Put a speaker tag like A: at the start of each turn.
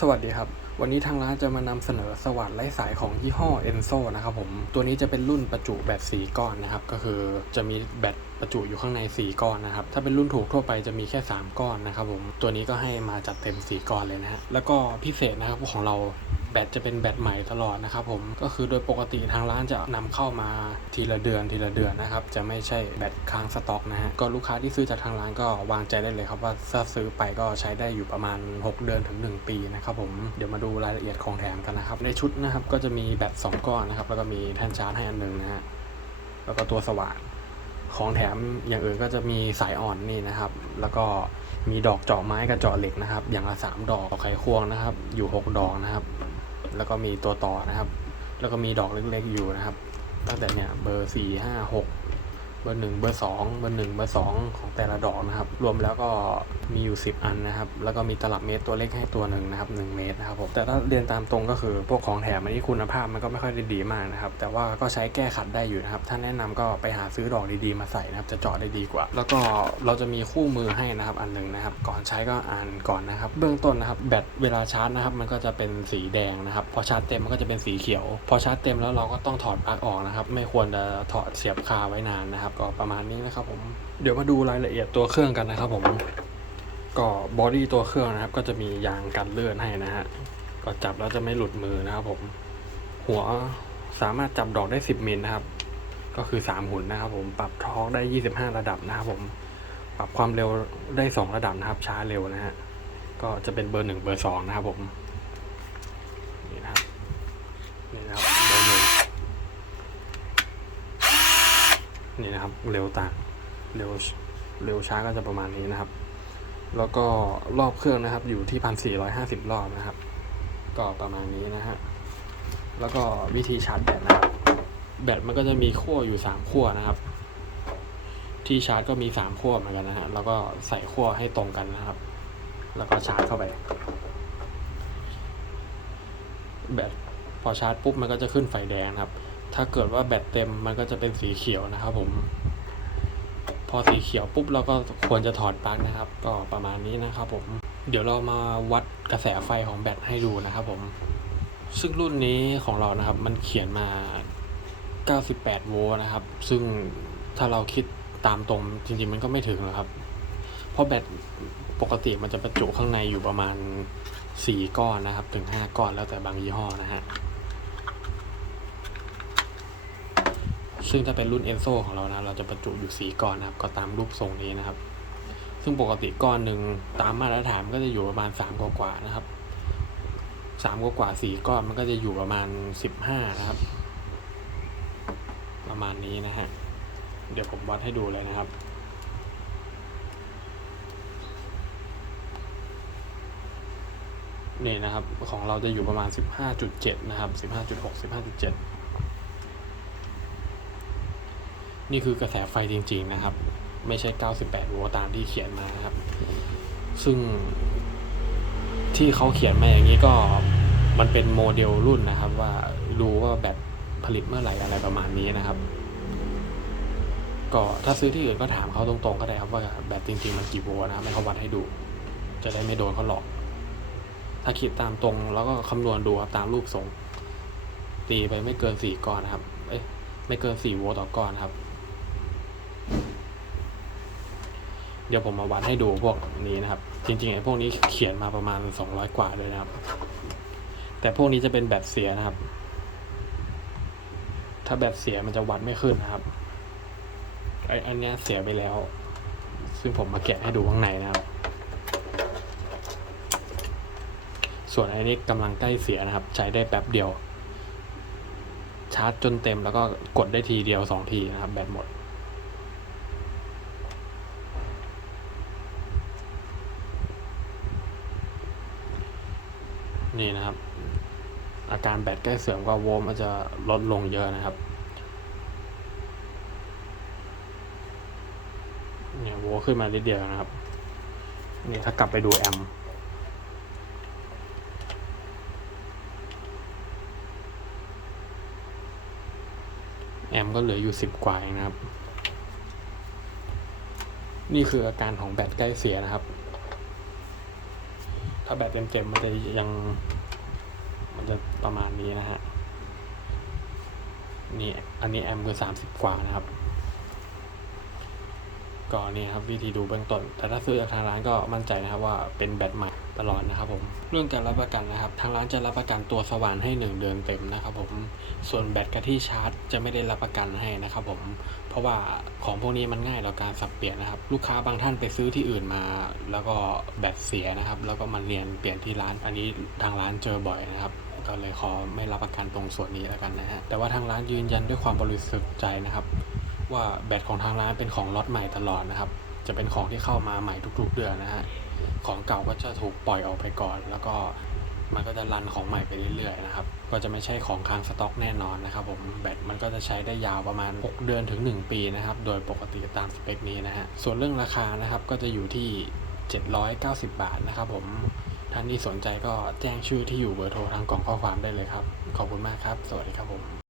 A: สวัสดีครับ วันนี้ทางร้านจะมานำเสนอสว่านไร้สายของยี่ห้อ Enso นะครับผม ตัวนี้จะเป็นรุ่นประจุแบตสีก้อนนะครับ ก็คือจะมีแบตประจุอยู่ข้างใน 4 ก้อนนะครับ ถ้าเป็นรุ่นถูกทั่วไปจะมีแค่ 3 ก้อนนะครับผม ตัวนี้ก็ให้มาจัดเต็ม 4 ก้อนเลยนะฮะ แล้วก็พิเศษนะครับของเรา แบตจะเป็นแบตใหม่ตลอดนะครับผมก็คือโดยปกติทางร้านจะนำเข้ามาทีละเดือนทีละเดือนนะครับจะไม่ใช่แบตค้างสต็อกนะฮะก็ลูกค้าที่ซื้อจากทางร้านก็วางใจได้เลยครับว่าถ้าซื้อไปก็ใช้ได้อยู่ประมาณ 6 เดือนถึง 1 ปีนะครับผมเดี๋ยวมาดูรายละเอียดของแถมกันนะครับในชุดนะครับก็จะมีแบต2ก้อนนะครับแล้วก็มีแท่นชาร์จให้อันหนึ่งนะฮะแล้วก็ตัวสว่านของแถมอย่างอื่นก็จะมีสายอ่อนนี่นะครับ แล้วก็มีดอกเจาะไม้กับเจาะเหล็กนะครับ อย่างละสามดอกไขควงนะครับ อยู่หกดอกนะครับ แล้วก็มีตัวต่อนะครับ แล้วก็มีดอกเล็กๆอยู่นะครับ ตั้งแต่เนี่ยเบอร์สี่ห้าหก เบอร์หนึ่งเบอร์สองเบอร์หนึ่งเบอร์สองของแต่ละดอกนะครับ รวมแล้วก็มีอยู่ 10 อันนะครับ แล้วก็มีตลับเมตรตัวเล็กให้ตัวหนึ่งนะครับ1เมตรนะครับผมแต่ถ้าเรียนตามตรงก็คือพวกของแถมอันนี้คุณภาพมันก็ไม่ค่อยดีมากนะครับ แต่ว่าก็ใช้แก้ขัดได้อยู่นะครับ ถ้าแนะนำก็ไปหาซื้อดอกดีๆมาใส่นะครับ จะเจาะได้ดีกว่า แล้วก็เราจะมีคู่มือให้นะครับอันหนึ่งนะครับ ก่อนใช้ก็อ่านก่อนนะครับ เบื้องต้นนะครับแบตเวลาชาร์จนะครับ มันก็จะเป็นสีแดงนะครับ พอชาร์จเต็มมันก็จะเป็นสีเขียว พอชาร์จเต็มแล้วเราก็ต้องถอดปลั๊กออกนะครับ ไม่ควรจะถอดเสียบคาไว้นานนะครับก็ประมาณนี้นะครับผมเดี๋ยวมาดูรายละเอียดตัวเครื่องกันนะครับผมก็บอดี้ตัวเครื่องนะครับ ก็จะมียางกันเลื่อนให้นะฮะก็จับแล้วจะไม่หลุดมือนะครับผม หัวสามารถจับดอกได้ 10มิลนะครับ ก็คือ 3 หุ่นนะครับผมปรับทอร์กได้ 25 ระดับนะครับผม ปรับความเร็วได้ 2 ระดับนะครับ ช้าเร็วนะฮะก็จะเป็นเบอร์ 1 เบอร์2นะครับผมนี่นะครับนี่นะครับ เบอร์หนึ่ง นี่นะครับเร็วต่างเร็วเร็วช้าก็จะประมาณนี้นะครับ แล้วก็รอบเครื่องนะครับอยู่ที่พันสี่ร้อยห้าสิบรอบนะครับ ก็ประมาณนี้นะฮะแล้วก็วิธีชาร์จแบตนะครับแบตมันก็จะมีขั้วอยู่สามขั้วนะครับ ที่ชาร์จก็มีสามขั้วเหมือนกันนะฮะแล้วก็ใส่ขั้วให้ตรงกันนะครับ แล้วก็ชาร์จเข้าไปแบตพอชาร์จปุ๊บมันก็จะขึ้นไฟแดงครับ ถ้าเกิดว่าแบตเต็มมันก็จะเป็นสีเขียวนะครับ ผม พอสีเขียวปุ๊บเราก็ควรจะถอดปลั๊กนะครับ ก็ประมาณนี้นะครับ ผม เดี๋ยวเรามาวัดกระแสไฟของแบตให้ดูนะครับ ผม ซึ่งรุ่นนี้ของเรานะครับ มันเขียนมา 98 โวลต์นะครับ ซึ่งถ้าเราคิดตามตรงจริงๆมันก็ไม่ถึงหรอกครับ เพราะแบตปกติมันจะประจุข้างในอยู่ประมาณ 4 ก้อนนะครับ ถึง 5 ก้อนแล้วแต่บางยี่ห้อนะฮะ ซึ่งถ้าเป็นรุ่น Enso ของเรานะเราจะบรรจุอยู่ 4 ก้อนนะครับ ก็ตามรูปทรงนี้นะครับ ซึ่งปกติก้อนหนึ่งตามมาตรฐานก็จะอยู่ประมาณ 3 กว่าๆนะครับ3กว่าๆ4ก้อนมันก็จะอยู่ประมาณ 15 นะครับ ประมาณนี้นะฮะ เดี๋ยวผมวัดให้ดูเลยนะครับนี่นะครับของเราจะอยู่ประมาณ 15.7 นะครับ 15.6 15.7 นี่คือกระแสไฟจริง ๆนะครับ ไม่ใช่ 98 โวลต์ตามที่เขียนมานะครับ ซึ่งที่เขาเขียนมาอย่างนี้ก็มันเป็นโมเดลรุ่นนะครับ ว่าดูว่าแบตผลิตเมื่อไหร่อะไรประมาณนี้นะครับ ก็ถ้าซื้อที่อื่นก็ถามเขาตรงๆก็ได้ครับว่าแบตจริง ๆ มันกี่โวลต์นะครับให้เขาวัดให้ดู จะได้ไม่โดนเขาหลอก ถ้าคิดตามตรงแล้วก็คำนวณดูครับตามรูปทรงตีไปไม่เกินสี่ก้อนนะครับ เอ้ยไม่เกินสี่โวลต์ต่อก้อนครับ เดี๋ยวผมมาวัดให้ดูพวกนี้นะครับ จริงๆไอ้พวกนี้เขียนมาประมาณสองร้อยกว่าเลยนะครับ แต่พวกนี้จะเป็นแบตเสียนะครับ ถ้าแบตเสียมันจะวัดไม่ขึ้นนะครับไอ้อันเนี้ยเสียไปแล้ว ซึ่งผมมาแกะให้ดูข้างในนะครับ ส่วนอันนี้กำลังใกล้เสียนะครับ ใช้ได้แป๊บเดียว ชาร์จจนเต็มแล้วก็กดได้ทีเดียวสองทีนะครับ แบตหมด นี่นะครับ อาการแบตใกล้เสื่อมก็โวล์มันจะลดลงเยอะนะครับเนี่ยโวลต์ขึ้นมานิดเดียวนะครับนี่ถ้ากลับไปดูแอมแอมก็เหลืออยู่สิบกว่าเองนะครับ นี่คืออาการของแบตใกล้เสียนะครับ ถ้าแบตเต็มๆมันจะยัง มันจะประมาณนี้นะฮะ นี่ อันนี้แอมคือสามสิบกว่านะครับ ก็นี่ครับวิธีดูเบื้องต้น แต่ถ้าซื้อจากทางร้านก็มั่นใจนะครับว่าเป็นแบตใหม่ตลอดนะครับผมเรื่องการรับประกันนะครับ ทางร้านจะรับประกันตัวสว่านให้ 1 เดือนเต็มนะครับผมส่วนแบตกับที่ชาร์จจะไม่ได้รับประกันให้นะครับผมเพราะว่าของพวกนี้มันง่ายต่อการสับเปลี่ยนนะครับ ลูกค้าบางท่านไปซื้อที่อื่นมา แล้วก็แบตเสียนะครับ แล้วก็มาเรียนเปลี่ยนที่ร้าน อันนี้ทางร้านเจอบ่อยนะครับก็เลยขอไม่รับประกันตรงส่วนนี้แล้วกันนะฮะแต่ว่าทางร้านยืนยันด้วยความบริสุทธิ์ใจนะครับ ว่าแบตของทางร้านเป็นของล็อตใหม่ตลอดนะครับ จะเป็นของที่เข้ามาใหม่ทุกๆเดือนนะฮะ ของเก่าก็จะถูกปล่อยออกไปก่อน แล้วก็มันก็จะรันของใหม่ไปเรื่อยๆนะครับ ก็จะไม่ใช่ของค้างสต็อกแน่นอนนะครับผม แบตมันก็จะใช้ได้ยาวประมาณ 6 เดือนถึง 1 ปีนะครับ โดยปกติตามสเปคนี้นะฮะ ส่วนเรื่องราคานะครับก็จะอยู่ที่ 790 บาทนะครับผม ท่านที่สนใจก็แจ้งชื่อที่อยู่เบอร์โทรทางกล่องข้อความได้เลยครับ ขอบคุณมากครับ สวัสดีครับผม